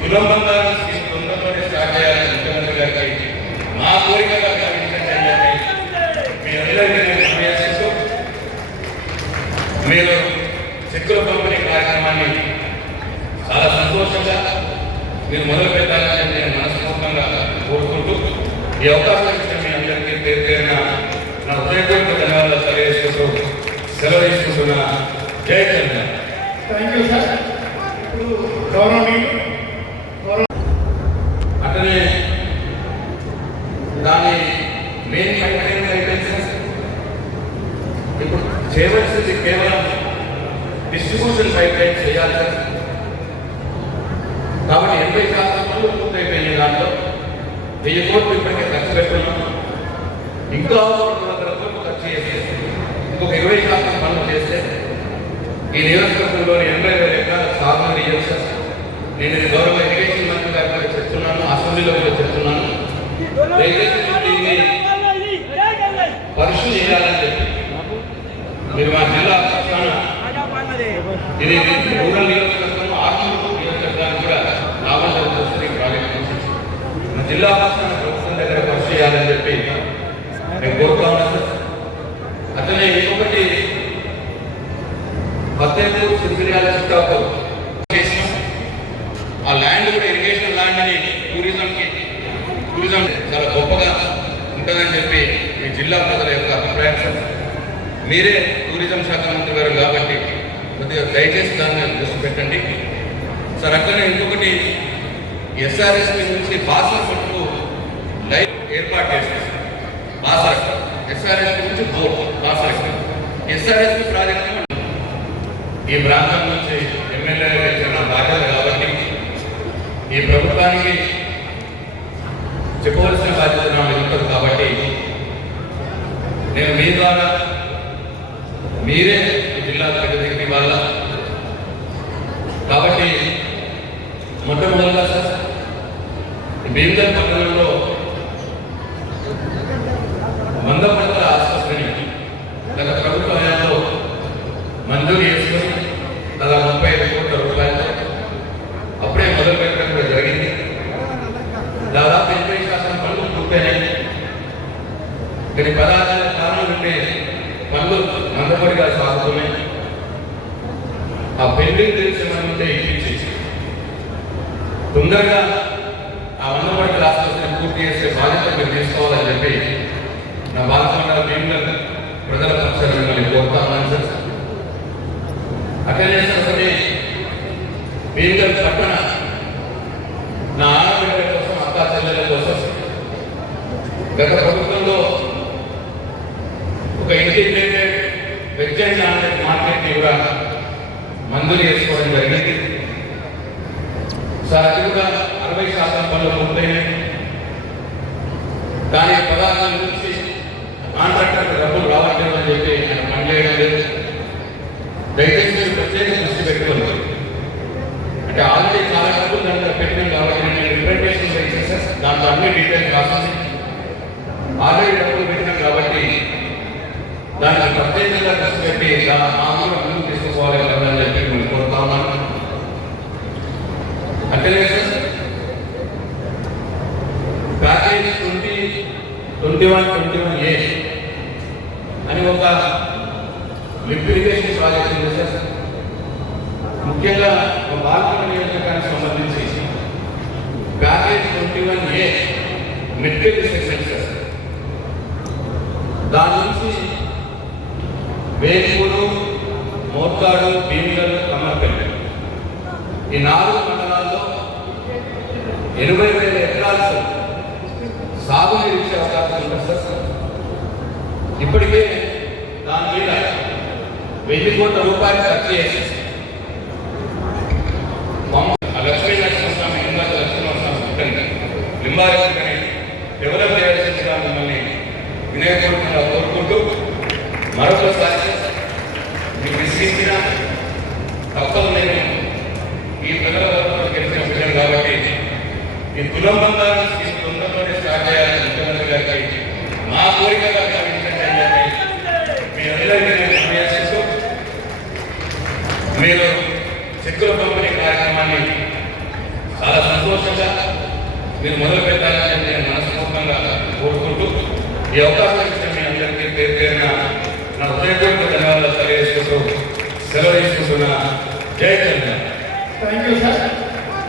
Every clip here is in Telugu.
కులం బంధాలను తొందరలోనే స్టార్ట్ చేయాలని ముఖ్యమంత్రి గారికి మా కోరికగా గమనించండి అని చెప్పి మీ అందరికీ నేను సమయాసిస్తూ మీరు చెక్కుల పంపిణీ కార్యక్రమాన్ని చాలా సంతోషంగా మీరు మొదలు పెట్టాలని నేను మనస్ఫూర్తిగా కోరుకుంటూ ఈ అవకాశం ఇచ్చిన మీ అందరికీ పేరు పేరున నా హృదయపూర్వక ధన్యవాదాలు తెలియజేసుకుంటూ సెలవు తీసుకుంటున్నా. జై తెలంగాణ. Thank you sir. ఇప్పుడు గౌరవనీయులు అట్లనే దాని మెయిన్ పైన అయిపోయింది. ఇప్పుడు చేయవలసింది కేవలం డిస్ట్రిబ్యూషన్ పైప్ లైన్ చేయాలి సార్. కాబట్టి 80% పనులు పూర్తయిపోయినాయి. దాంట్లో 1000 కోట్లు ఇప్పటికే ఖర్చు పెట్టుకున్నాం. ఇంకా 200 కోట్లు ఖర్చు చేసేసి ఇంకొక 20% పనులు చేస్తే ఈ నియోజకవర్గంలోని 80,000 ఎకరాల సాగుని చేయొచ్చు. నేను ఇది గౌరవ ఇరిగేషన్ మంత్రి గారి చెప్తున్నాను, అసెంబ్లీలో కూడా చెప్తున్నాను. దయచేసి దీన్ని పరిశుభ్రం చేయాలని చెప్పి మీరు మా జిల్లా ఇది రూరల్ నియోజకవర్గం ఆత్మూరు నియోజకవర్గానికి కూడా లాభం జరుగుతుంది. ప్రాజెక్ట్ నుంచి మన జిల్లా ప్రభుత్వం దగ్గర పరిశుభ్రం చేయాలని చెప్పి నేను కోరుతా ఉన్నాను. అతనే ఇంకొకటి 18 సింపిరియాల చుట్టాకు చేసిన ఆ ల్యాండ్ కూడా ఇరిగేషన్ ల్యాండ్ అని టూరిజం చాలా గొప్పగా ఉంటుందని చెప్పి మీ జిల్లా ప్రజల యొక్క అభిప్రాయం. మీరే టూరిజం శాఖ మంత్రి గారు కాబట్టి కొద్దిగా దయచేసి దాన్ని దృష్టి పెట్టండి సార్. అట్లనే ఇంకొకటి ఎస్ఆర్ఎస్పి నుంచి బాసర మట్టుకు లైన్ ఏర్పాటు చేస్తారు. బాసర ఎస్ఆర్ఎస్పి నుంచి బోర్డు బాసర ఎస్ఆర్ఎస్పి ప్రాజెక్టు ఈ ప్రాంతం నుంచి ఎమ్మెల్యేగా ఇచ్చిన బాధ్యత కాబట్టి ఈ ప్రభుత్వానికి చెప్పవలసిన బాధ్యత నాకు ఉంటుంది. కాబట్టి నేను మీ ద్వారా మీరే ఈ జిల్లా ప్రగతికి వాళ్ళ కాబట్టి మొట్టమొదటిగా సార్ భీమగల్ పట్టణంలో మందపడతల ఆసుపత్రిని గత ప్రభుత్వ హయాంలో మంజూరు చేసుకుని దాదాపు 35 కోట్ల రూపాయలు అప్పుడే మొదలు పెట్టడం కూడా జరిగింది. దాదాపు 80% పనులు పూర్తయినాయి. కానీ పదార్థాల కారణం ఉంటే పనులు మందపడిగా సాగుతున్నాయి. ఆ పెండింగ్ తెలిసి ఏమంటే ఇప్పించి తొందరగా ఆ మందపడి ఆసుపత్రిని పూర్తి చేసే బాధ్యత మీరు తీసుకోవాలని చెప్పి నా బాలకొండ భీమగల్ ప్రజల పక్షాన్ని మిమ్మల్ని కోరుతా ఉన్నాను సార్. అట్లనే సరే భీమగల్ పట్టణ నా ఆడబిడ్డల కోసం అక్కా చెల్లెల కోసం గత ప్రభుత్వంలో ఒక integrated veg and non veg మార్కెట్ని కూడా మంజూరు చేసుకోవడం జరిగింది సార్. అది కూడా 60% పనులు పూర్తయినాయి. కానీ పదార్థాల నుంచి కాంట్రాక్టర్ డబ్బులు రావట్లేదు అని చెప్పి ఆయన పనిచేయడం లేదు. దయచేసి మీరు ప్రత్యేక దృష్టి పెట్టుకోండి. అంటే ఆల్రెడీ చాలా డబ్బులు దాంట్లో పెట్టినాం కాబట్టి నేను రిప్రజెంటేషన్ చేసేసాను. దాంట్లో అన్ని డీటెయిల్స్ రాసింది. ఆల్రెడీ డబ్బులు పెట్టినాం కాబట్టి దానికి ప్రత్యేకంగా దృష్టి పెట్టి మామూలు ముందుకు తీసుకోవాలి కదా అని చెప్పి మేము కోరుతా ఉన్నాను. అంటే ప్యాకేజ్ 2021-21A అని ఒక లిఫ్ట్ ఇరిగేషన్ ప్రాజెక్ట్ ఉంది సార్. ముఖ్యంగా బాలకొండ నియోజకవర్గానికి సంబంధించి package 21A metric section sir. దాని నుంచి వేల్పూరు, మోర్తాడు, భీమగల్, కమ్మర్పల్లి ఈ 4 మండలాల్లో 80,000 ఎకరాలు సాగునీరు ఇచ్చే అవకాశం ఉంటుంది సార్. ఇప్పటికే దాని మీద 1000 కోట్ల రూపాయలు ఖర్చు చేసి లక్ష్మీ నరసింహస్వామి లింబారెడ్డిని డెవలప్ చేయాల్సిందిగా మిమ్మల్ని వినయపూర్వకంగా కోరుకుంటూ మరొకసారి మీకు విశ్వసించిన తప్పదు. నేను ఈ ప్రజల వరకు గెలిచిన విషయం కాబట్టి ఈ కులం బంధాలను తొందరలోనే స్టార్ట్ చేయాలని ముఖ్యమంత్రి గారికి మా కోరికగా గమనించండి అని చెప్పి మీ అందరికీ నేను సమయాసిస్తూ మీరు చెక్కుల పంపిణీ కార్యక్రమాన్ని చాలా సంతోషంగా మీరు మొదలు పెట్టాలని నేను మనస్ఫూర్తిగా కోరుకుంటూ ఈ అవకాశం ఇచ్చిన మీ అందరికీ పేరు పేరున నా హృదయపూర్వక ధన్యవాదాలు తెలియజేసుకుంటూ సెలవు తీసుకుంటున్నా. జై తెలంగాణ. Thank you sir.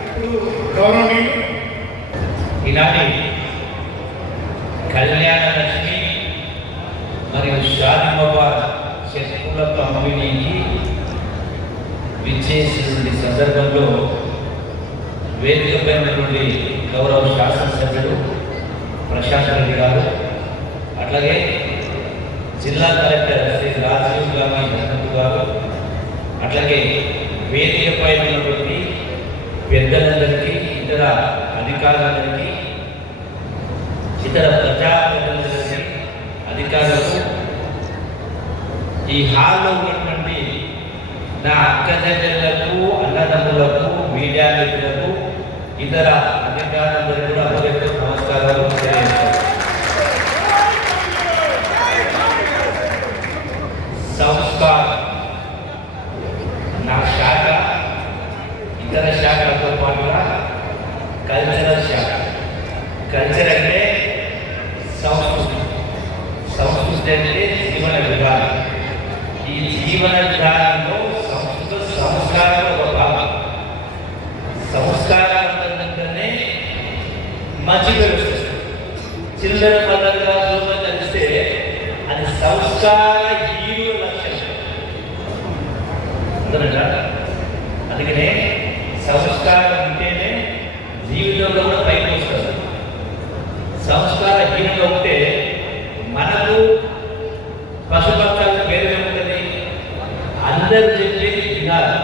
ఇప్పుడు గౌరవనీయులు ఈనాటి కళ్యాణ లక్ష్మి మరియు షాదిమాబాద్ శక్తుల పంపిణీకి విచ్చేసినటువంటి సందర్భంలో వేదికపై ఉన్నటువంటి గౌరవ శాసనసభ్యులు ప్రశాంత్ రెడ్డి గారు, అట్లాగే జిల్లా కలెక్టర్ శ్రీ రాజీవ్ గాంధీ హనుమంతు గారు, అట్లాగే వేదికపై ఉన్నటువంటి పెద్దలందరికీ, ఇతర అధికారులందరికీ, ఇతర ప్రజాప్రతినిధులకి, అధికారులకు, ఈ హాల్లో ఉన్నటువంటి నా అక్క చెల్లెళ్లకు, అన్నదమ్ములకు, మీడియా మిత్రులకు, ఇతర అధికారులందరికీ కూడా హృదయపూర్వక నమస్కారాలు తెలియజేస్తాను. సంస్కారం నా శాఖ, ఇతర శాఖలతో పాటుగా కల్చరల్ శాఖ. కల్చర్ అంటే సంస్కృతి, సంస్కృతి అంటే జీవన విధానం. ఈ జీవన విధానంలో సంస్కృత సంస్కారం ఒక భాగం. సంస్కారాలంటే మంచి తెలుస్తుంది. చిల్లర పద్ధతిగా రూపం తెలిస్తే అది సంస్కార హీరో లక్ష్యం. అందుకనే సంస్కారం ఉంటేనే జీవితంలో కూడా పైకి వస్తుంది. సంస్కార హీనంగా ఉంటే మనకు పశుపక్షాలకు వేరే ఉంటుంది. అందరు చెప్పేది వినాలి.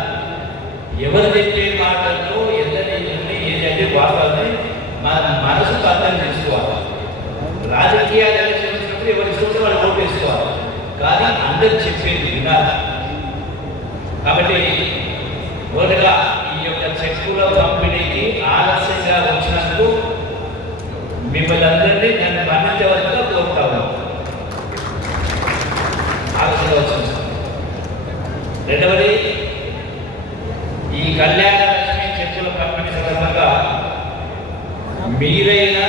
ఎవరు చెప్పే మాటల్లో ఎంతని ఏంటంటే వాతావరణం మన మనసుకు అర్థం చేసుకోవాలి. రాజకీయాలు ఎలక్షన్ వచ్చినప్పుడు ఎవరి చూస్తే వాళ్ళు ఓటు వేసుకోవాలి, కానీ అందరు చెప్పేది వినాలి. కాబట్టి మొదటగా ఈ యొక్క చెక్కుల పంపిణీకి ఆలస్యంగా వచ్చినందుకు మిమ్మల్ని అందరినీ నన్ను మన్నించవలసిందిగా కోరుతా ఉన్నాను. ఆలస్యంగా వచ్చింది. రెండవది, ఈ కళ్యాణ లక్ష్మి చెక్కుల పంపిణీ సందర్భంగా మీరైనా,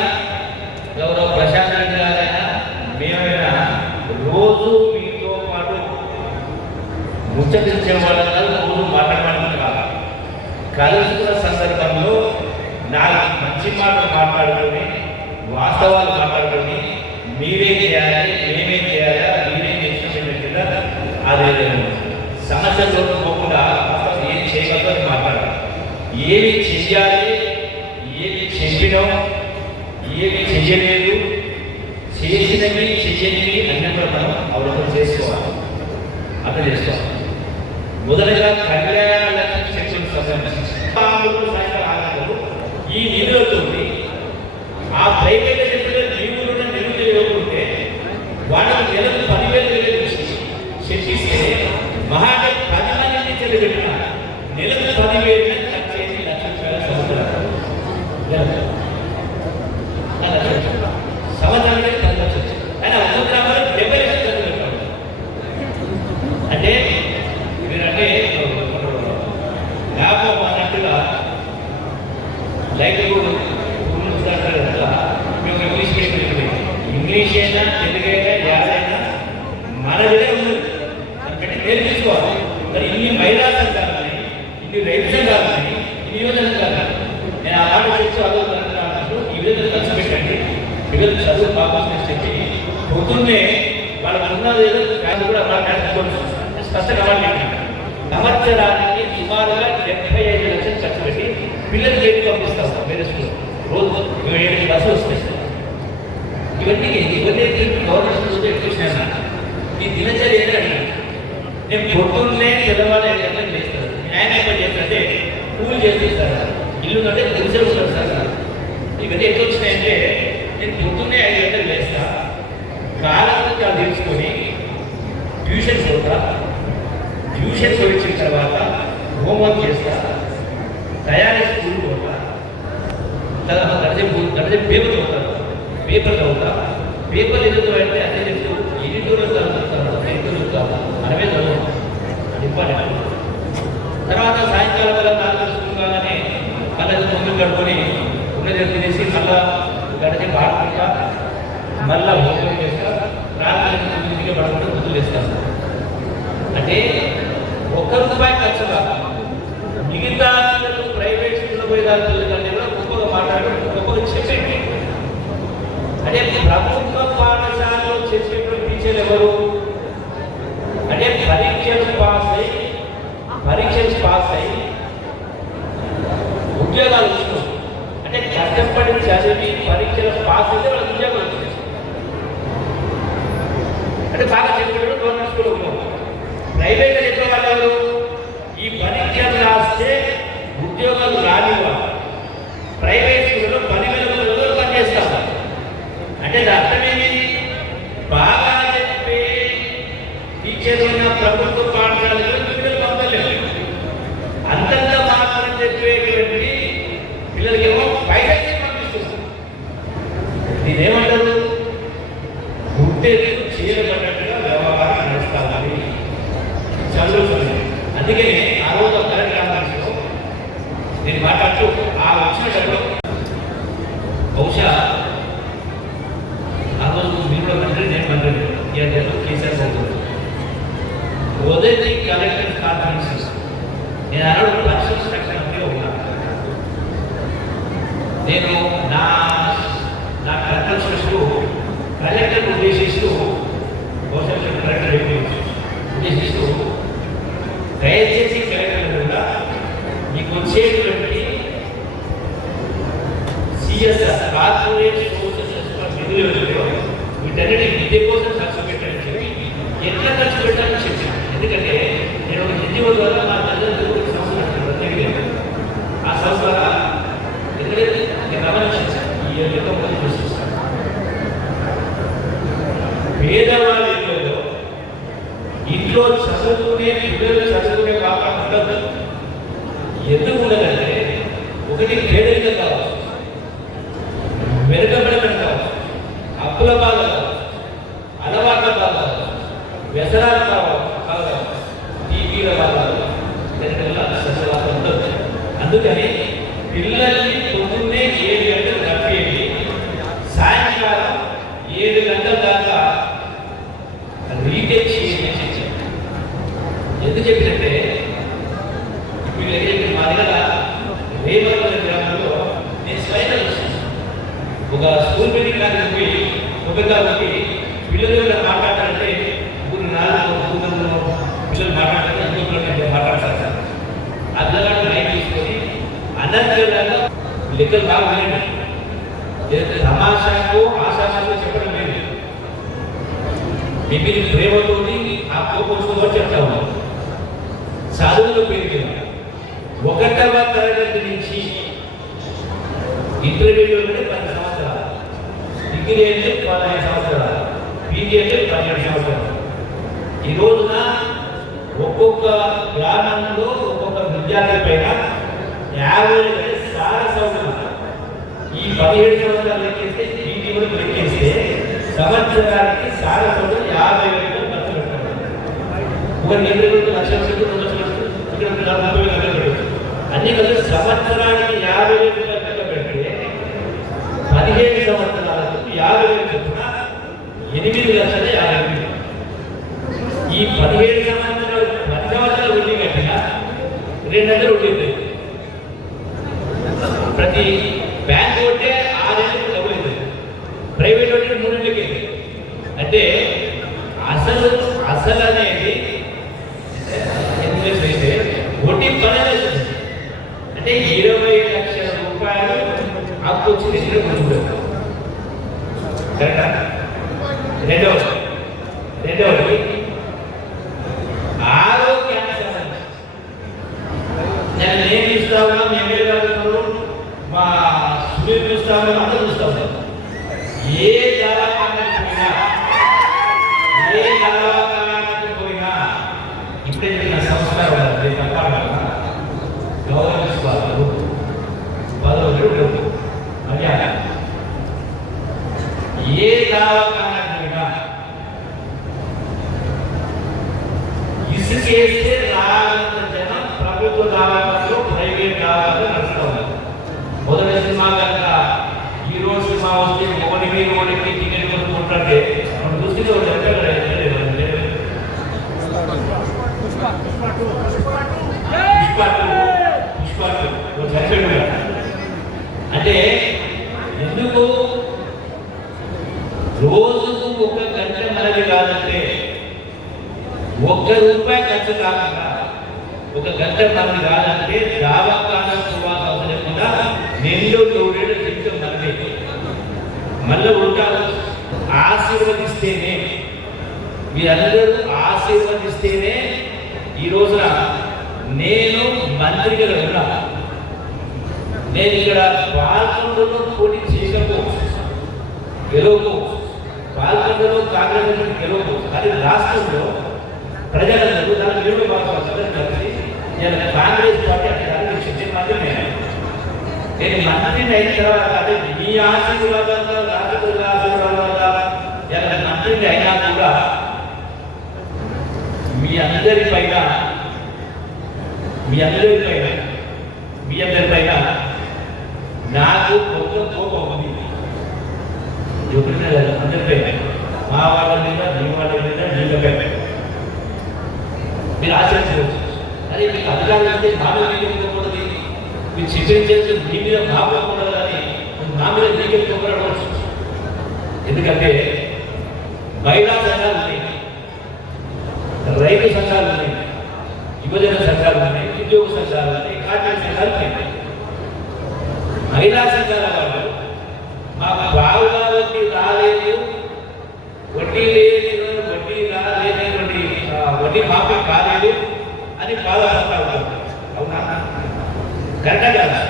గౌరవ ప్రశాంత్ రెడ్డి గారైనా, మేమైనా రోజు మీతో పాటు ముచ్చటించే వాళ్ళగా రోజు మాట్లాడడం కాదు. కలుసుకున్న సందర్భంలో నాలుగు మంచి మాటలు మాట్లాడుకొని, వాస్తవాలు మాట్లాడుకొని, మీరేం చేయాలి, మేమేం చేయాలా, మీరేం చేసినట్టు అది సమస్యలో పోకుండా ఏం చేయగలదో మాట్లాడాలి. ఏమి చెయ్యాలి, ఏమి చెప్పినాం, ఏమి చెయ్యలేదు, చేసినవి చెయ్యనివి అన్నీ కూడా మనం అవలోకనం చేసుకోవాలి, అర్థం చేసుకోవాలి. మొదటగా కళ్యాణ లక్ష్మి చెక్కులు సంబంధించి ఈ నిధులతో ఆ ప్రైవేట్ చెప్పిన నిధులను నిరుపయోగకుంటే వాళ్ళకి నెలకు 10,000 చెల్లిస్తే మహాగా 10 మందిని చెల్లిపెట్టిన నెలకు 10,000 ఖర్చు చేసి 1,00,000 సంవత్సరానికి 10 లక్షలు. ఆయన 1 గ్రామాలు 70 లక్షలు ఖర్చు పెట్టాడు. అంటే మీరంటే ల్యాప్టాప్ అన్నట్టుగా లైబ్రరీ మేము ఇంగ్లీష్ మీడియం, ఇంగ్లీష్ అయినా తెలుగైనా యాదైనా మన దగ్గర ఉంది. అందుకంటే నేర్పించుకోవాలి. మరి ఇన్ని మహిళా సంఘాలని, ఇన్ని రైతు సంఘాలని, ఇన్ని యువజన సంఘాలని నేను ఆ మాట వచ్చి అడుగుతాను. ఈ విధంగా ఖర్చు పెట్టండి, పిల్లలు చదువు కావాల్సిన చెప్పి పొద్దున్నే వాళ్ళకు ఉన్నది ఏదో కూడా స్పష్టంగా మాట్లాడి సంవత్సరానికి సుమారుగా 75 లక్షలు ఖర్చు పెట్టి పిల్లలు చేతి పంపిస్తాం. వేరే స్కూల్ రోజు 7 బస్సులు వస్తాయి. ఇవన్నీ గవర్నమెంట్ స్కూల్ ఎడ్యుకేషన్ ఈ దినచర్య ఏంటంటే నేను పొద్దున్నే తెల్లవారు 5 గంటలకు చేస్తాను. ఆయన ఎప్పుడు చేస్తారంటే పూలు చేస్తారు, ఇల్లు కంటే గుడిసెలు ఉంటారు సార్. ఇవన్నీ ఎట్లా వచ్చినాయంటే నేను పొద్దున్నే 5 గంటలకు వేస్తా, కాలంగా తెలుసుకొని ట్యూషన్ పోతా, ట్యూషన్ పోయించిన తర్వాత హోంవర్క్ చేస్తా, తయారీ స్కూల్ పోతా, దర్జన్ పేపర్ చదువుతాను, పేపర్ చదువుతా. పేపర్ ఎదుగుతూ అంటే అదే చెప్తూ ఎడిటోరియల్ చదువుతాను, ఎడిటోరియల్ చదువుతాను, మనమే చదువుతాం. అది ఇంపార్టెంట్. తర్వాత సాయంకాలం వల్ల 4 స్కూల్ కాగానే 9 కడుకొని ఉన్నది తినేసి మళ్ళా గడిచి ఆడుకుంటా మళ్ళా భోజనం చేస్తా రాత్రి 9కి పడకుండా పొద్దులు వేస్తాను. అంటే ₹1 ఖర్చు కాదు. మిగతా ప్రైవేట్ స్కూల్లో పోయే దాని కంటే కూడా గొప్పగా మాట్లాడడం గొప్పగా చెప్పండి. అంటే ప్రభుత్వ పాఠశాలలో చేసేటువంటి టీచర్లు ఎవరు అంటే పరీక్షలు పాస్ అయ్యి ఉద్యోగాలు వచ్చినాయి. అంటే కష్టపడి చదివి పరీక్షలు పాస్ అయితే వాళ్ళకి ఉద్యోగాలు వచ్చినాయి. అంటే బాగా చెప్పాడు గవర్నమెంట్ స్కూల్ ప్రైవేట్ చెప్పే వాళ్ళు ఈ పరీక్షలు రాస్తే ఉద్యోగాలు రానివ్వాలి. ప్రైవేట్ స్కూల్లో 10,000 రోజులు పనిచేస్తారు. అంటే అర్థమేమి బాగా చెప్పే టీచర్ ఉన్న ప్రభుత్వ పాఠశాలలో పిల్లలు పంపలేము. అంతంత మాత్రం చెప్పేటువంటి పిల్లలకేమో పైసలు పంపిస్తున్నారు. దీనేమంటారు గుట్టెలకు చీరబడ్డట్టుగా వ్యవహారం నడుస్తామని చదువుతుంది. అందుకనే ఆ రోజు కార్యక్రమాల్లో నేను మాట్లాడుతూ ఆ వచ్చినప్పుడు బహుశా ఆ రోజు మీరు మంత్రి నేను మంత్రి కేసీఆర్ అవుతుంది. ఉదయం కలెక్టర్ కాన్ఫరెన్స్ నేను అరవై పర్సెంట్ సెక్షన్ ఉన్నా. నేను నా కన్సల్టెన్స్లో కలెక్టర్ ఉద్దేశిస్తూ బహుశా కలెక్టర్ ఉద్దేశిస్తూ దయచేసి కలెక్టర్ కూడా మీకు వచ్చేటువంటి సిఎస్ఆర్ కార్పొరేట్ సోర్సెస్ నిధులు వీటన్నిటి విద్య కోసం ఖర్చు పెట్టాలని చెప్పి ఎట్లా ఖర్చు పెట్టాలని చెప్పాను. ఎందుకంటే నేను ఒక ఎన్జిఓ ద్వారా నా తల్లిదండ్రులు సంస్థ ఆ సంస్థ ద్వారా ఎందుకంటే నేను గమనించాను ఈ యొక్క చూస్తాను పేదవాళ్ళ ఇంట్లో చదువుకునే పిల్లలు చదువుకునే కాకుండా ఉండదు. ఎందుకు ఉండదంటే ఒకటి పేదరికం కావచ్చు, వెనుకబడడం కావచ్చు, అప్పుల బాధ కావచ్చు, అలవాట్ల బాధ కావచ్చు, వ్యసనాలు కావచ్చు, టీవీల బాధ ఉండదు. అందుకని పిల్లల్ని పొద్దున్నే 7 గంటలు తప్పేది సాయంకాలం 7 గంటల దాకా రీటేక్ చేయాలి. ఎందుకు చెప్పినట్టే వీళ్ళు మా దగ్గర రేపటి గ్రామంలో నేను స్వయంగా చూసాను. ఒక స్కూల్ మీటింగ్ లాగా పోయి ఒకరికి పిల్లలు మాట్లాడాలంటే 3-4 పిల్లలు మాట్లాడాలంటే ఇంకొకరు మాట్లాడతారు. అద్దలాంటి లైన్ తీసుకొని అనంతరంగా లెక్కలు బాగా వినండి. తమాషాకు ఆశామాషకు చెప్పడం లేదు. మీకు ప్రేమతోని ఆ కోపంతో చెప్తా ఉన్నాం. చదువులో పెరిగిన 1వ తరగతి నుంచి ఇంటర్మీడియట్ అంటే 10 సంవత్సరాలు, డిగ్రీ అంటే 15 సంవత్సరాలు, పీజీ అంటే 12 సంవత్సరాలు. ఈ రోజున ఒక్కొక్క గ్రామంలో ఒక్కొక్క విద్యార్థి పైన 50 సార సంవత్సరాలు. ఈ 17 సంవత్సరాలు లెక్కేస్తే పీజీ కూడా లెక్కేస్తే సంవత్సరానికి సార సంవత్సరం 50,000 ఖర్చు పెడతారు. ఒక 1,00,000 2 లక్షలు ఇక్కడ 30,000 పెడతారు. అన్ని కలిసి సంవత్సరానికి 50,000 ఖర్చు పెడితే 17 సంవత్సరాలకు 50,000 చొప్పున 8,50,000. ఈ 17 సంవత్సరాలు 10 సంవత్సరాలు వడ్డీ కట్టినా 200 వడ్డీ. ప్రతి బ్యాంక్ వడ్డీ 6 ఏళ్ళకి డబ్బు అవుతుంది. ప్రైవేట్ వడ్డీ 3 ఏళ్ళకి. అంటే అసలు అనేది అయితే వడ్డీ 12 అంటే 20 లక్షల రూపాయలు అప్పు వచ్చి దగ్గర కొనుగోలు. కరెక్టా? రెండవది ఆరోగ్యానికి సంబంధించి నేను చూస్తా ఉన్నా, మీ ఎమ్మెల్యే గారు, మా సునీల్ చూస్తా ఉన్నా, అందరూ చూస్తా ఉన్నారు. ఏ దళాకారానికి పోయినా ఇప్పుడే చెప్పిన సంస్కారం గౌరవించుకోవాలి. పదవులు మర్యాద. ఏ దళాకారానికి పోయినా ఇసుకేస్తే రానంత జనం ప్రభుత్వ దళాకారులు ప్రైవేట్ దళాకారులు నడుస్తూ ఉన్నారు. సినిమాలో చెప్పారు అంటే ఎందుకు రోజుకు 1 గంట మనది కాదంటే 1 రూపాయి ఖర్చు కాకుండా 1 గంట మనది కాదంటే దావకాల సువాసన లేకుండా నెల్లు తోడేడు జీవితం మనదే. మళ్ళీ ఉంటారు ఆశీర్వదిస్తేనే, మీరందరూ ఆశీర్వదిస్తేనే ఈ రోజున నేను మంత్రిగా ఉన్నా. నేను ఇక్కడ పాల్గొండలో పోటీ చేయకపోవచ్చు, గెలవకపోవచ్చు, పాల్గొండలో కాంగ్రెస్ గెలవకపోవచ్చు, కానీ రాష్ట్రంలో ప్రజలందరూ దాని విలువ భాగస్వామ్యం కలిసి నేను కాంగ్రెస్ పార్టీ అంటే శక్తి మాత్రమే. నేను మంత్రిని అయిన తర్వాత అంటే మీ ఆశీర్వాదంగా రాష్ట్ర ఆశీర్వాదంగా మంత్రిని అయినా కూడా మీ అందరి పైన నాకు కొంచెం కోపం ఉంది. ఎప్పుడైనా అందరిపైన, మా వాళ్ళ మీద, మీ వాళ్ళ మీద, నీళ్ళపై మీరు ఆచరించవచ్చు. అరే మీకు అధికారులు అంటే మా మీద నీకెళ్ళకూడదు, మీరు చిత్రించేసి మీ మీద మాపకూడదు అని నా మీద నీకెళ్ళకూడవచ్చు. ఎందుకంటే మహిళా సంఘాలు ఉన్నాయి, రైతు సంఘాలు ఉన్నాయి, యువజన సంఘాలు ఉన్నాయి, ఉద్యోగ సంఘాలు ఉన్నాయి, కార్మిక సంఘాలు ఉన్నాయి. మహిళా సంఘాల వాళ్ళు మా బావుగా వడ్డీ రాలేదు, వడ్డీ రాలేనటువంటి వడ్డీ మాఫీ కాలేదు అని బాధపడతా ఉంటారు. అవునా? కరెక్టా కదా?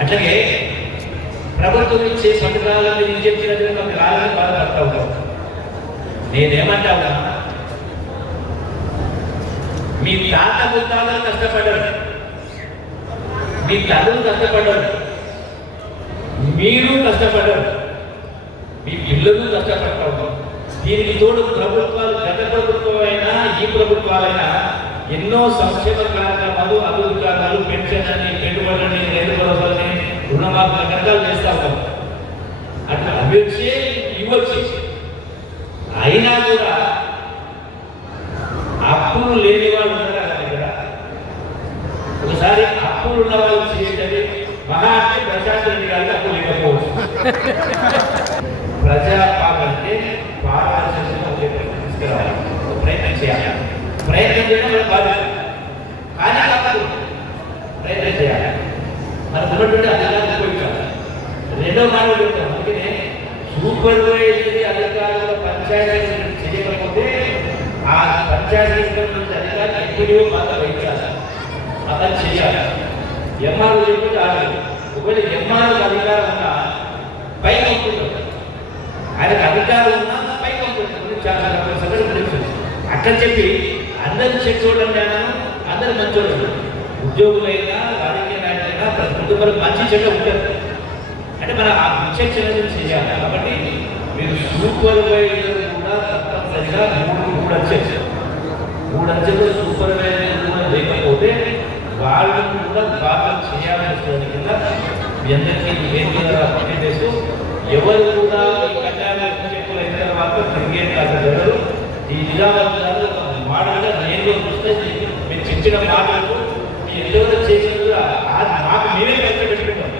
అట్లాగే ప్రభుత్వం ఇచ్చే పథకాలను నేను చెప్పినట్టుగా మాకు రాలని బాధపడతా ఉంటాం. నేనేమంటా ఉన్నా, మీ తాత ముత్తాతలు కష్టపడ్డారు, మీ తల్లులు కష్టపడ్డారు, మీరు కష్టపడ్డారు, మీ పిల్లలు కష్టపడ్డారు. దీనికి తోడు ప్రభుత్వాలు, గత ప్రభుత్వం అయినా ఈ ప్రభుత్వాలైనా ఎన్నో సంక్షేమ కార్యక్రమాలు, అభివృద్ధి కార్యక్రమాలు, పెన్షన్ అని, పెట్టుబడులని, రైతు భరోసాలని, రుణమాఫీ రకరకాలు చేస్తా ఉంటాం. అట్లా అభివృద్ధి ఇవ్వచ్చు. అయినా కూడా అప్పులు లేని వాళ్ళు ఉన్నారా దగ్గర? ఒకసారి అప్పులు ఉన్న వాళ్ళు చేసేది మహా అంటే ప్రశాంత్ రెడ్డి గారికి అప్పు లేకపోవచ్చు. ప్రజాపాలన అంటే పారదర్శకంగా తీసుకురావాలి, ప్రయత్నం చేయాలి. ప్రయత్నం చేయడం మన బాధ్యత, కానీ కాదు ప్రయత్నం చేయాలి. మనకు ఉన్నటువంటి అధికారులు ఉపయోగించాలి. రెండో మాట చెప్తాం, అందుకనే సూపర్వైజరీ అధికారులు పంచాయతీ చేయకపోతే ఆ పంచాయతీ నుంచి అధికారులు ఎప్పుడో మాత్రం వహించాలి, అతను చేయాలి. ఎంఆర్ఓ చెప్పి ఆగదు. ఒకవేళ ఎంఆర్ఓ అధికారం ఉన్నా పైకి ఉంటుంటారు, ఆయనకు అధికారం ఉన్నా పైకి ఉంటుంటుంది. చాలా తెలుసు. అట్లా చెప్పి అందరూ చెడ్డోళ్ళని, అందరూ మంచోళ్ళు, ఉద్యోగులైనా రాజకీయ నాయకులైనా ప్రతి కుటుంబాలకు మంచి చెడ్డ ఉంటుంది. అంటే మన ఆ విచక్షణ చేయాలి. కాబట్టి మీరు సూపర్వైజర్ కూడా తప్పనిసరిగా మూడు అంచెలు సూపర్వైజర్ కూడా లేకపోతే వాళ్ళని కూడా బాగా చేయాల్సి వస్తుంది కింద మీ అందరికీ ఏం చేస్తూ ఎవరు కూడా ఈ కళ్యాణ చెప్పులు అయిన తర్వాత తిరిగే కాదు. ఈ నిజామాబాద్ మాటలుగా నేను చూస్తే మీరు చెప్పిన మాటలు మీ ఎవరు చేసినట్టు మాకు మేమే ఖర్చు పెట్టుకుంటాం,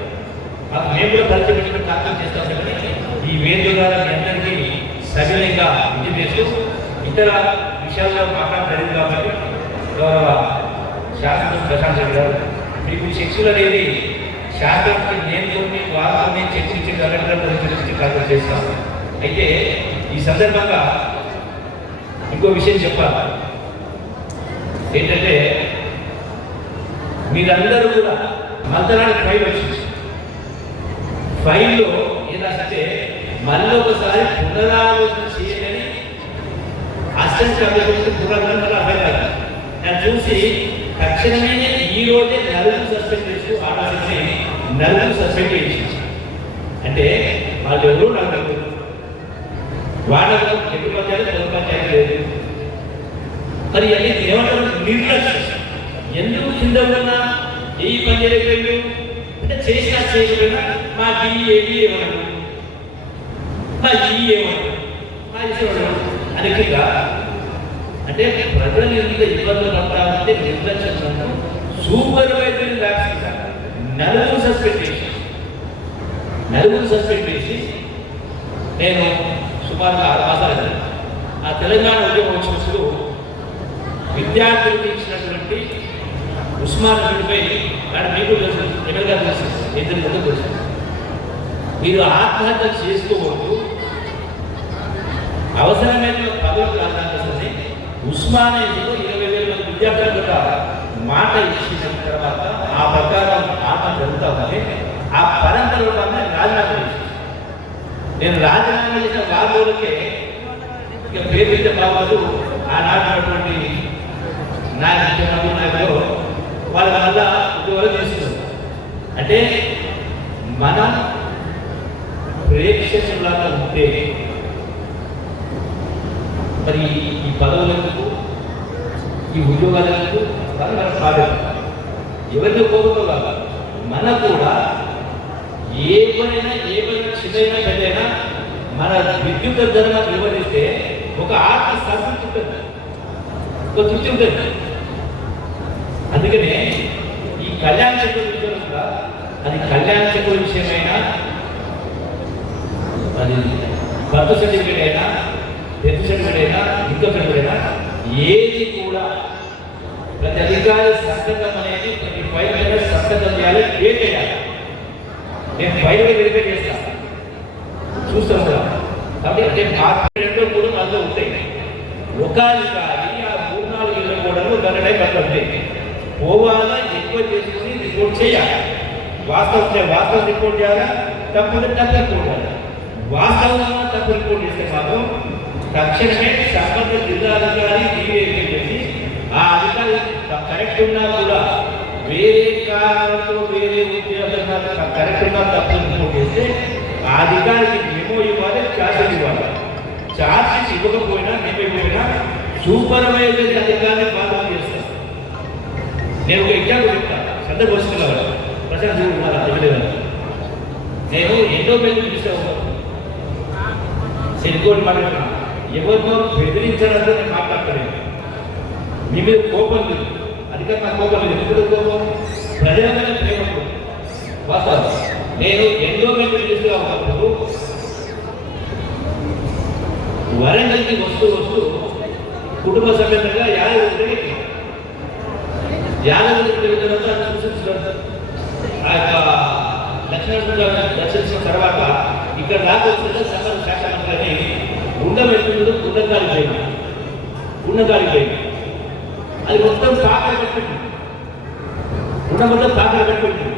మాకు మేము కూడా ఖర్చు పెట్టుకుని కార్యం చేస్తాం. కాబట్టి ఈ వేదిక ద్వారా మీ అందరికీ సవినయంగా విధి చేస్తూ ఇతర విషయాల్లో మాట్లాడలేదు. కాబట్టి గౌరవ శాసనం ప్రశాంత్ రెడ్డి గారు, మీకు శిక్షలు అనేది శాసనానికి నేను కొన్ని వారాన్ని చర్చించి కార్యం చేస్తాను. అయితే ఈ సందర్భంగా ఇంకో విషయం చెప్పాలి. ఏంటంటే మీరందరూ కూడా మంత్రానికి ఫైల్ వచ్చింది. ఫైల్లో ఏదంటే మళ్ళీ ఒకసారి పునరాలోచన చేయని అసిస్టెంట్ కమిషనర్ పునరాలోచన అభ్యర్థి నేను చూసి తక్షణమే ఈ రోజే నలుగురు సస్పెండ్ చేసి ఆడాల్సి నలుగురు సస్పెండ్ చేసి, అంటే వాళ్ళు ఎవరు నలుగురు వాళ్ళకు ఎప్పుడు పంచాయతీ లేదు. మరి అన్ని ఏమంటారు? నిర్లక్ష్యం. ఎందుకు కింద ఉన్నా ఏ పని చేయలేకపోయాడు అంటే చేసినా చేయకపోయినా మా ఏమన్నా మా ఈ ఏమంటారు మా ఇష్టం అధికంగా అంటే ప్రజలు ఎంత ఇబ్బందులు పడతా ఉంటే నిర్లక్ష్యం సూపర్వైజరీ ల్యాబ్స్ నలుగురు సస్పెండ్ చేసి నేను సుమారు 6 మాసాలు ఆ తెలంగాణ ఉద్యమం వచ్చినప్పుడు విద్యార్థులకు ఇచ్చినటువంటి ఉస్మాన్ పై మేడం మీకు తెలుసు ఎక్కడిగా తెలుసు ఇద్దరు ముందు తెలుసు మీరు ఆత్మహత్య చేసుకోవద్దు అవసరమైన పదవులు రాజధాని ఉస్మానియాలో 20,000 మంది విద్యార్థులకు మాట ఇచ్చిన తర్వాత ఆ ప్రకారం ఆట జరుగుతామని ఆ పరంపరలో రాజీనామా చేసి నేను రాజీనామా చేసిన 4 రోజులకే ఇక పేరు బాబాలు ఆనాటినటువంటి నాయకులు వాళ్ళ వల్ల ఉద్యోగాలు చేస్తున్నారు. అంటే మనం ప్రేక్షకులాగా ఉంటే మరి ఈ పదవులకు ఈ ఉద్యోగాలకు కాదు ఎవరిని కోరుకోవాలి మన కూడా ఏమైనా చిన్నైనా పెద్దైనా మన విద్యుత్ ధర్మ నిర్వహిస్తే ఒక ఆత్మ సంతృప్తి ఉంటుంది, ఒక తృప్తి ఉంటుంది. అందుకనే ఈ కళ్యాణ చక్ర విషయం కూడా అది కళ్యాణ చక్ర విషయమైనా అది బర్త్ సర్టిఫికేట్ అయినా డెత్ సర్టిఫికేట్ అయినా ఇన్కమ్ సర్టిఫికేట్ అయినా ఏది కూడా ప్రతి అధికారి సంతకం అనేది ప్రతి ఫైల్ మీద సంతకం చేయాలి, డేట్ వేయాలి. నేను ఫైల్ వెరిఫై చేస్తాను చూస్తాను కదా. కాబట్టి అంటే రెండో కూడా నాలో ఉంటాయి. ఒక అధికారి ఆ 3-4 ఇళ్ళ కూడా గంటనే కట్టండి పోవాలా, ఎక్కువ చేసుకుని రిపోర్ట్ చేయాలి. వాస్తవం రిపోర్ట్ చేయాలా, తప్పు రిపోర్ట్ చేయాలి. వాస్తవంగా తప్పు రిపోర్ట్ చేస్తే మాత్రం తక్షణమే సంబంధిత జిల్లాధికారి డీవైఫై చేసి ఆ అధికారి కరెక్ట్ ఉన్నా కూడా వేరే కారణంతో వేరే ఉద్యోగాలు కరెక్ట్ ఉన్నా తప్పు రిపోర్ట్ చేస్తే ఆ అధికారికి మెమో ఇవ్వాలి, ఛార్జెస్ ఇవ్వాలి. ఛార్జెస్ ఇవ్వకపోయినా ఇవ్వకపోయినా సూపర్వైజరీ అధికారిని బాధ్యత చేస్తాను. నేను ఒక ఎగ్జాంపుల్ చెప్తాను, సందర్భంగా ప్రశాంత్ నేను ఎన్నో పేర్లు చూసాను. సెల్కోటి మాట్లాడుతున్నాను, ఎవరినో బెదిరించాలంటే నేను మాట్లాడలేదు. మీ మీద కోపం లేదు, అధికారం నాకు కోపం లేదు. ఎప్పుడు కోపం ప్రజలందరూ ప్రేమ వాస్తవం. నేను ఎన్నో పేర్లు చూస్తూ ఉన్నప్పుడు వరంగల్కి వస్తూ కుటుంబ సమేతంగా యాదగిరి చూసి ఆ యొక్క లక్ష్మణ దర్శించిన తర్వాత ఇక్కడ దాకా వచ్చిన సమాజ శాఖ మంత్రిని ఉండబెట్టినది గుండగాలిపోయింది. అది మొత్తం తాకలు పెట్టుకుంది, మొత్తం తాకలు పెట్టుకుంటుంది.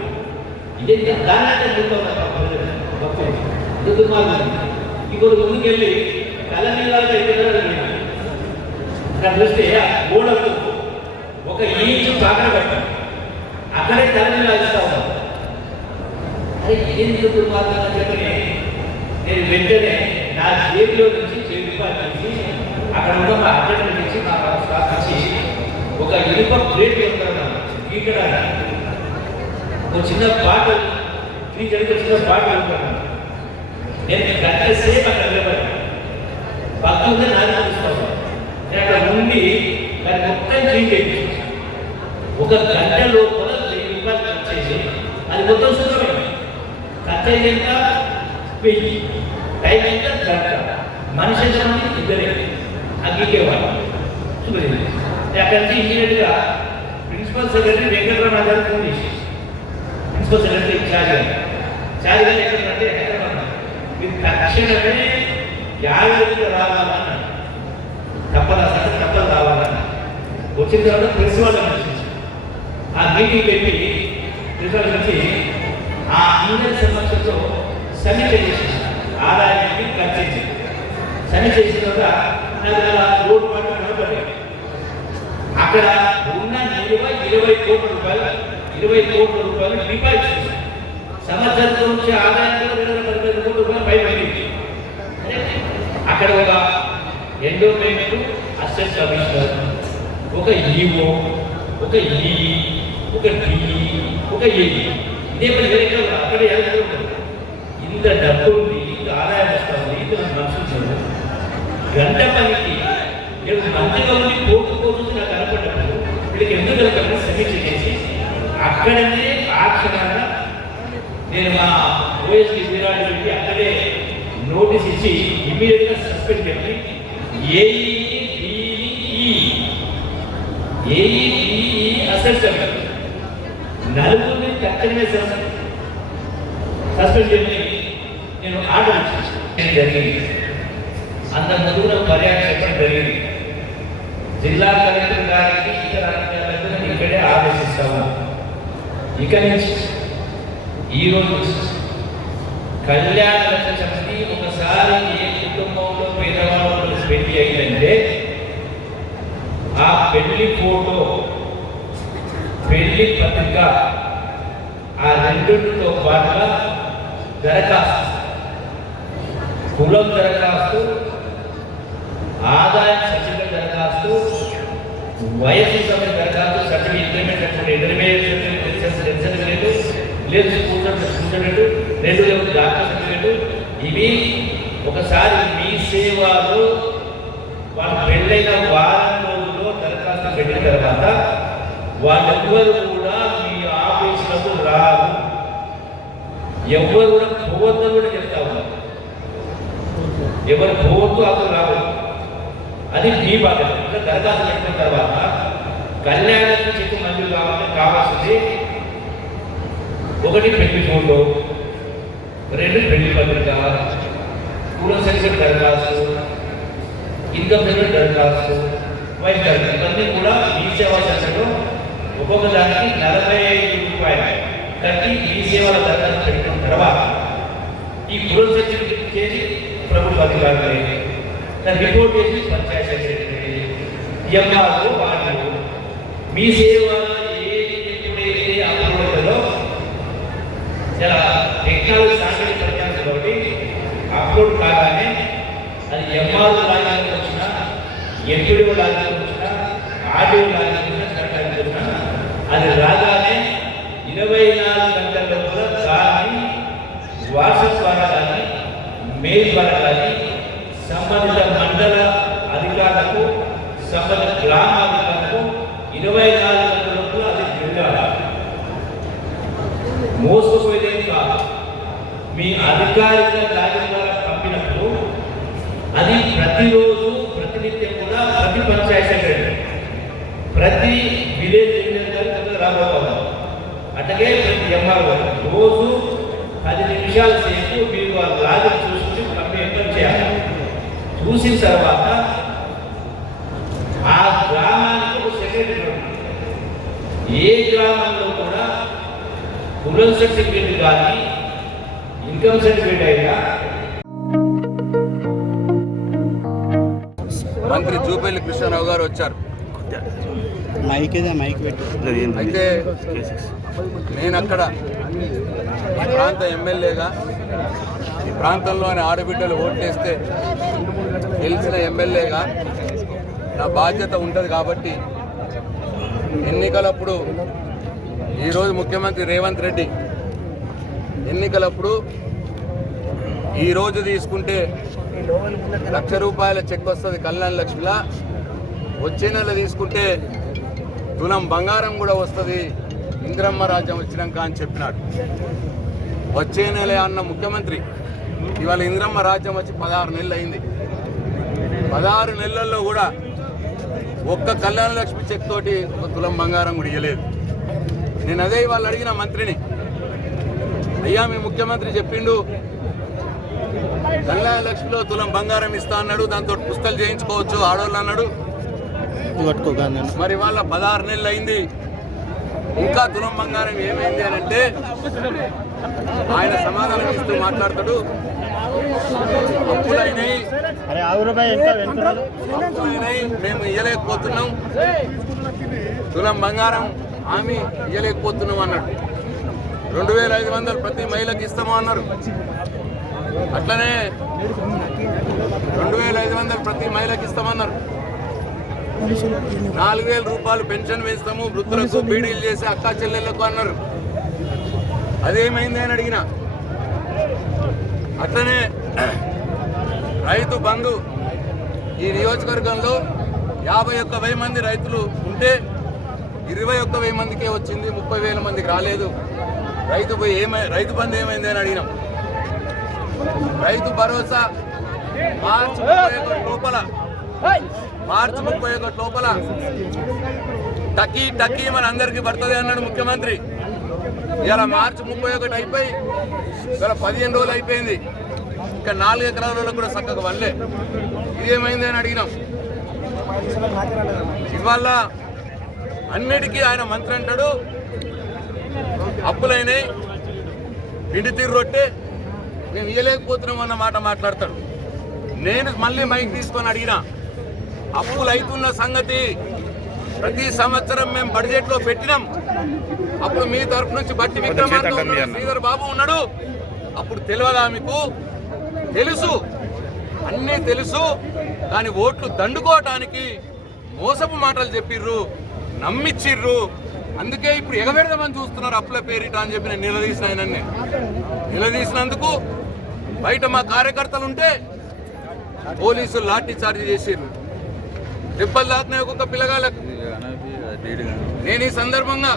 ఇదే దాని ఇంకొక ముందుకు వెళ్ళి తలనీళ్ళగా అక్కడ చూస్తే గోడకు 1 ఇంచు తాకలు పెట్టాలి, అక్కడే తలనీళ్ళు ఇస్తా ఉన్నారు. అది ఎందుకు మాత్రం చెప్పని నేను వెంటనే నా జేబులో నుంచి రూపాయలు తీసి అక్కడ ఉన్న మా అడ్జెంట్ నుంచి మా స్టాఫ్ ఇచ్చి ఒక ఇనుప ప్లేట్ వెళ్తున్నాను గీకడానికి ఒక చిన్న బాటిల్ 3 గంటల చిన్న బాటిల్ వెళ్తున్నాను. నేను గంట సేపు అక్కడ నిలబడి పక్కనే నాది చూస్తాను. నేను అక్కడ ఉండి దాన్ని మొత్తం క్లీన్ చేయించాను. 1 గంట లోపల 1000 రూపాయలు ఖర్చు చేసి అది మొత్తం శుభ్రమైంది. ఖర్చు అయ్యేంత 1000, టైం ఎంత గంట, మనిషి ఇద్దరే అగ్గికేవాళ్ళు శుభ్రమైంది. అక్కడి నుంచి ఇమీడియట్గా ప్రిన్సిపల్ సెక్రటరీ వెంకటరావు గారు ఫోన్ చేసి ప్రిన్సిపల్ సెక్రటరీ చార్జ్ ఎక్కడంటే హైదరాబాద్ మీరు తక్షణమే 50 రావాలన్నా తప్పదు రావాలన్నా వచ్చిన తర్వాత ప్రిన్సిపల్ ఆ మీటింగ్ పెట్టి ప్రిన్సిపల్ నుంచి ఆ అందరి సమక్షంతో సమీక్ష చేసి ఆదాయాన్ని ఖర్చు సమీక్ష చేసిన తర్వాత రోడ్డు మాట కనపడ్డాయి. అక్కడ ఉన్న 20 కోట్ల రూపాయలు డిపాజిట్ సంవత్సరం నుంచి ఆదాయంలో 215 కోట్ల రూపాయలు బయటపడింది. అక్కడ ఒక ఎండోమెంట్ అసిస్టెంట్ కమిషనర్, ఒక ఈఓ, ఒక ఈఈ, ఒక డిఈ, ఒక ఏఈ, ఇదే పని వేరే అక్కడ ఇంత డబ్బు ఉంది, ఇంత ఆదాయం వస్తుంది, ఎందుకు మనసు గంట పనికి నేను మంచిగా ఉండి పోకపోతూ నాకు కనపడ్డప్పుడు వీళ్ళకి ఎందుకు కనుక సమీక్ష చేసి అక్కడనే ఆ క్షణాన నేను మా ఓఎస్డి విరాట్ రెడ్డి అక్కడే నోటీస్ ఇచ్చి ఇమీడియట్గా సస్పెండ్ చేసి ఏఈఈ అసెస్మెంట్ నలుగురిని తక్షణమే సస్పెండ్ చేసి నేను ఆర్డర్ ఇచ్చాను జరిగింది. అంత ముందు పర్యాటన చెప్పడం జరిగింది. జిల్లా కలెక్టర్ గారికి ఇతర అధికారులకు ఇక్కడే ఆదేశిస్తాము. ఇక నుంచి ఈరోజు కళ్యాణ లక్ష్మి ఒకసారి ఏ కుటుంబంలో పేదవాళ్ళు పెళ్లి అయిందంటే ఆ పెళ్లి ఫోటో, పెళ్లి పత్రిక, ఆ రెండింటితో పాటుగా దరఖాస్తు, కులం దరఖాస్తు, ఆదాయం సర్టిఫికేట్ దరఖాస్తు, వయసు సమయ దరఖాస్తు, సర్టిఫికేట్ లేదు స్కూటర్ రెండు డాక్టర్ సర్టిఫికేట్, ఇవి ఒకసారి మీ సేవలో వాళ్ళు పెళ్ళైన వారం రోజుల్లో దరఖాస్తు పెట్టిన తర్వాత వాళ్ళెవ్వరు కూడా మీ ఆఫీసులకు రారు. ఎవరు కూడా పోవద్దు కూడా చెప్తా ఉన్నారు. ఎవరు పోవద్దు అసలు రావు. అది మీ బాధ్యత. దరఖాస్తు పెట్టిన తర్వాత కళ్యాణానికి చెక్కు మంజూరు కావాల్సింది ఒకటి పెళ్లి ఫోటో, రెండు పెళ్లి పత్రిక, కులం సర్టిఫికేట్ దరఖాస్తు, ఇన్కమ్ సర్టిఫికేట్ దరఖాస్తు, వయసు దరఖాస్తు, ఇవన్నీ కూడా ఈ సేవా సెంటర్లో ఒక్కొక్క దానికి 45 రూపాయలు కట్టి ఈ సేవల దరఖాస్తు పెట్టిన తర్వాత ఈ కులం సర్టిఫికేట్ చేసి ప్రభుత్వ అధికారులు దాన్ని రిపోర్ట్ చేసి పంచాయతీ సెక్రటరీ, ఎంఆర్ఓ వాళ్ళు మీ సేవ ఎప్పుడైతే అప్లోడ్లో చాలా టెక్నాలజీ సాంకేతిక పరిజ్ఞానం కాబట్టి అప్లోడ్ కాగానే అది ఎంఆర్ఓ లాగిన్కి వచ్చినా, ఎంపీడీఓ లాగిన్కి వచ్చినా, ఆర్డీఓ లాగిన్కి వచ్చినా అది రాగానే 24 గంటల లోపల దాన్ని వాట్సాప్ ద్వారా కానీ మెయిల్ ద్వారా కానీ సంబంధిత మండల అధికారులకు, సంబంధిత గ్రామ అధికారులకు 24 గంటల లోపల అది వెళ్ళాలి. మోసపోయేదేం కాదు. మీ అధికారిక లాగిన్ ద్వారా పంపినప్పుడు అది ప్రతిరోజు ప్రతినిత్యం కూడా ప్రతి పంచాయతీ సెక్రటరీ, ప్రతి విలేజ్ రాబోతాం. అట్లాగే ప్రతి ఎంఆర్ఓ రోజు 10 నిమిషాల సేపు మీరు ఆ లాగిన్ చూసి పంపించడం చేయాలి. చూసిన తర్వాత ఆ గ్రామానికి ఒక సెక్రటరీ, ఏ గ్రామంలో కూడా కులం సర్టిఫికేట్ కానీ ఇన్కమ్ సర్టిఫికేట్ అయినా మంత్రి జూపల్లి కృష్ణారావు గారు వచ్చారు. అయితే నేను అక్కడ ఈ ప్రాంత ఎమ్మెల్యేగా ఈ ప్రాంతంలోని ఆడబిడ్డలు ఓట్లేస్తే గెలిచిన ఎమ్మెల్యేగా నా బాధ్యత ఉంటుంది కాబట్టి ఎన్నికలప్పుడు ఈరోజు ముఖ్యమంత్రి రేవంత్ రెడ్డి ఎన్నికలప్పుడు ఈరోజు తీసుకుంటే ₹1,00,000 చెక్ వస్తుంది కళ్యాణ లక్ష్మిలా, వచ్చే నెల తీసుకుంటే తులం బంగారం కూడా వస్తుంది ఇంద్రమ్మ రాజ్యం వచ్చినాక అని చెప్పినాడు. వచ్చే నెల అన్న ముఖ్యమంత్రి ఇవాళ ఇంద్రమ్మ రాజ్యం వచ్చి 16 నెలలు అయింది. 16 నెలల్లో కూడా ఒక్క కళ్యాణ లక్ష్మి చెక్ తోటి ఒక తులం బంగారం కూడా ఇవ్వలేదు. నేను అదే ఇవాళ అడిగిన మంత్రిని, అయ్యా మీ ముఖ్యమంత్రి చెప్పిండు కళ్యాణ లక్ష్మిలో తులం బంగారం ఇస్తా అన్నాడు, దాంతో పుస్తకాలు చేయించుకోవచ్చు ఆడవాళ్ళు అన్నాడు. మరి వాళ్ళ 16 నెలలు అయింది, ఇంకా తులం బంగారం ఏమైంది అని అంటే ఆయన సమాధానం ఇస్తూ మాట్లాడతాడు, అప్పులైనాయి, మేము ఇయ్యలేకపోతున్నాం, తులం బంగారం హామీ ఇయ్యలేకపోతున్నాం అన్నాడు. 2,500 ప్రతి మహిళకి ఇస్తాము అన్నారు. అట్లనే 2,500 ప్రతి మహిళకి ఇస్తామన్నారు. 4,000 రూపాయలు పెన్షన్ వేస్తాము వృద్ధులకు, బీడీలు చేసి అక్కా చెల్లెళ్లకు అన్నారు. అదేమైంది అని అడిగిన. అట్లనే రైతు బంధు ఈ నియోజకవర్గంలో 51,000 మంది రైతులు ఉంటే 21,000 మందికే వచ్చింది, 30,000 మందికి రాలేదు. రైతు బంధు ఏమైంది అని అడిగినాం. రైతు భరోసా మార్చి 31 లోపల టకీ మన అందరికీ పడుతుంది అన్నాడు ముఖ్యమంత్రి. ఇలా మార్చి 31 అయిపోయి ఇలా 15 రోజులు అయిపోయింది. ఇంకా 4 ఎకరాలలో కూడా చక్కగా వల్లే. ఇదేమైంది అని అడిగినాం. ఇవాళ అన్నిటికీ ఆయన మంత్రి అంటాడు అప్పులైనాయి, ఇంటి తీరు రొట్టె, మేము ఇయ్యలేకపోతున్నాం అన్న మాట మాట్లాడతాడు. నేను మళ్ళీ మైక్ తీసుకొని అడిగినా, అప్పులు అవుతున్న సంగతి ప్రతి సంవత్సరం మేము బడ్జెట్లో పెట్టినాం. అప్పుడు మీ తరఫు నుంచి బట్టి విక్రమార్క శ్రీధర్ బాబు ఉన్నాడు. అప్పుడు తెలియదా మీకు? తెలుసు, అన్నీ తెలుసు. కానీ ఓట్లు దండుకోవటానికి మోసపు మాటలు చెప్పిర్రు, నమ్మిచ్చిర్రు. అందుకే ఇప్పుడు ఎగబెడదామని చూస్తున్నారు అప్పుల పేరిట అని చెప్పి నేను నిలదీసిన. ఆయనని నిలదీసినందుకు బయట మా కార్యకర్తలు ఉంటే పోలీసులు లాఠీ చార్జ్ చేసిర్రు. దెబ్బలు దాటినాయి ఒక్కొక్క పిల్లగాళ్ళకు. నేను ఈ సందర్భంగా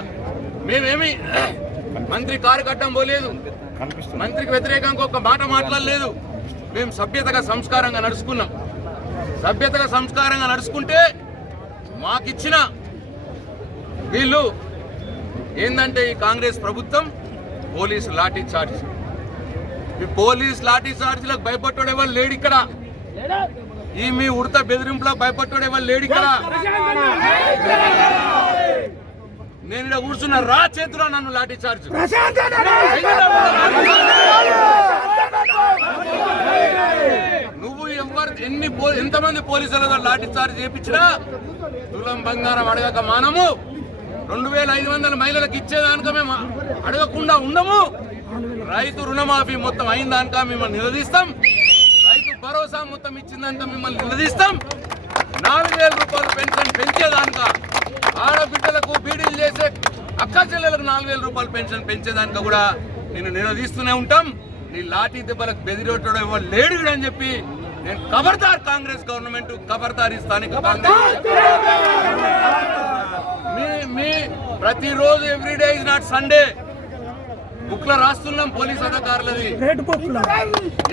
మేమేమి మంత్రి కారు కట్టడం పోలేదు, మంత్రికి వ్యతిరేకంగా ఒక మాట మాట్లాడలేదు. మేము సభ్యతగా సంస్కారంగా నడుచుకున్నాం. సభ్యతగా సంస్కారంగా నడుచుకుంటే మాకిచ్చిన వీళ్ళు ఏంటంటే ఈ కాంగ్రెస్ ప్రభుత్వం పోలీసు లాఠీ చార్జ్. ఈ పోలీస్ లాఠీ చార్జ్లకు భయపడ్డాడు ఎవరు లేడు ఇక్కడ. ఈ మీ ఉడత బెదిరింపులకు భయపడ్డాడు ఎవరు లేడు ఇక్కడ. నేను ఇక్కడ కూర్చున్న రా చేతిలో నన్ను లాఠీ చార్జ్. నువ్వు ఎంతమంది పోలీసుల లాఠీ చార్జ్ చేయించినా తులం బంగారం అడగక మానము. 2,500 మహిళలకు ఇచ్చేదానిక మేము అడగకుండా ఉండము. రైతు రుణమాఫీ మొత్తం అయిందాక మిమ్మల్ని నిలదీస్తాం. రైతు భరోసా మొత్తం ఇచ్చిందాక మిమ్మల్ని నిలదీస్తాం. 4,000 రూపాయలు పెన్షన్ పెంచేదానిక, ఆడబిడ్డలకు బీడీలు చేసే అక్క చెల్లెలకు 4,000 రూపాయలు పెన్షన్ పెంచేదానిక కూడా నేను నిలదీస్తూనే ఉంటాం. నీ లాఠీ దెబ్బలకు బెదిరేటోడు ఎవరు లేడు అని చెప్పి నేను ఖబర్దార్ కాంగ్రెస్ గవర్నమెంట్, ఖబర్దార్ ఈ స్థానిక కాంగ్రెస్. మీ ప్రతిరోజు everyday is not Sunday book లో రాస్తున్నాం పోలీస్ అధికారులది.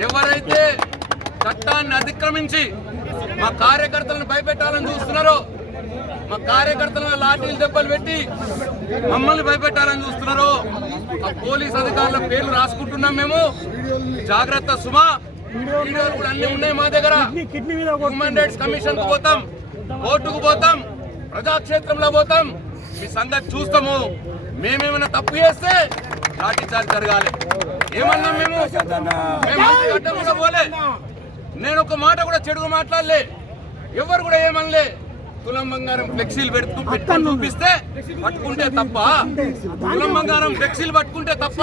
ఎవరైతే చట్టాన్ని అతిక్రమించి మా కార్యకర్తలను భయపెట్టాలని చూస్తున్నారో, మా కార్యకర్తలను లాఠీలు దెబ్బలు పెట్టి మమ్మల్ని భయపెట్టాలని చూస్తున్నారో ఆ పోలీస్ అధికారుల పేర్లు రాసుకుంటున్నాం మేము. జాగ్రత్త సుమా. వీడియోలు కూడా అన్ని ఉన్నాయి మా దగ్గర. హ్యూమన్ రైట్స్ కమిషన్ కు పోతాం, కోర్టుకు పోతాం, ప్రజాక్షేత్రంలో పోతాం. మీ సంగతి చూస్తాము. మేమేమైనా తప్పు చేస్తే లాఠీ చార్జ్ జరగాలి. ఏమన్నాం మేము గడ్డం కూడా పోలే. నేను ఒక మాట కూడా చెడుగు మాట్లాడలే. ఎవరు కూడా ఏమనలే. తులం బంగారం ఫ్లెక్సీలు పెట్టుకొని చూపిస్తే పట్టుకుంటే తప్ప, తులం బంగారం ఫ్లెక్సీలు పట్టుకుంటే తప్ప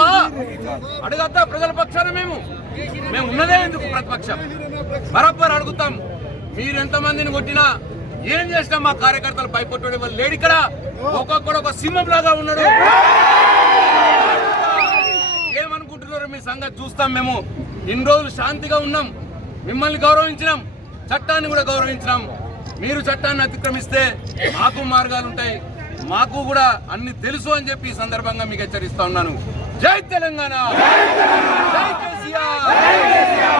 అడగద్దా ప్రజల పక్షాన? మేము ఉన్నదే ఎందుకు ప్రతిపక్షం? బరాబర్ అడుగుతాం. మీరు ఎంతమందిని కొట్టినా ఏం చేసినా మా కార్యకర్తలు భయపడ్డాడు వాళ్ళు లేడు ఇక్కడ. ఒక్కొక్కడు ఒక సింహం లాగా ఉన్నాడు. ఏమనుకుంటున్నారు మీ సంగతి చూస్తాం. మేము ఇన్ని రోజులు శాంతిగా ఉన్నాం, మిమ్మల్ని గౌరవించినాం, చట్టాన్ని కూడా గౌరవించినాం. మీరు చట్టాన్ని అతిక్రమిస్తే మాకు మార్గాలు ఉంటాయి, మాకు కూడా అన్ని తెలుసు అని చెప్పి ఈ సందర్భంగా మీకు హెచ్చరిస్తా ఉన్నాను. జై తెలంగాణ, జై కేసీఆర్.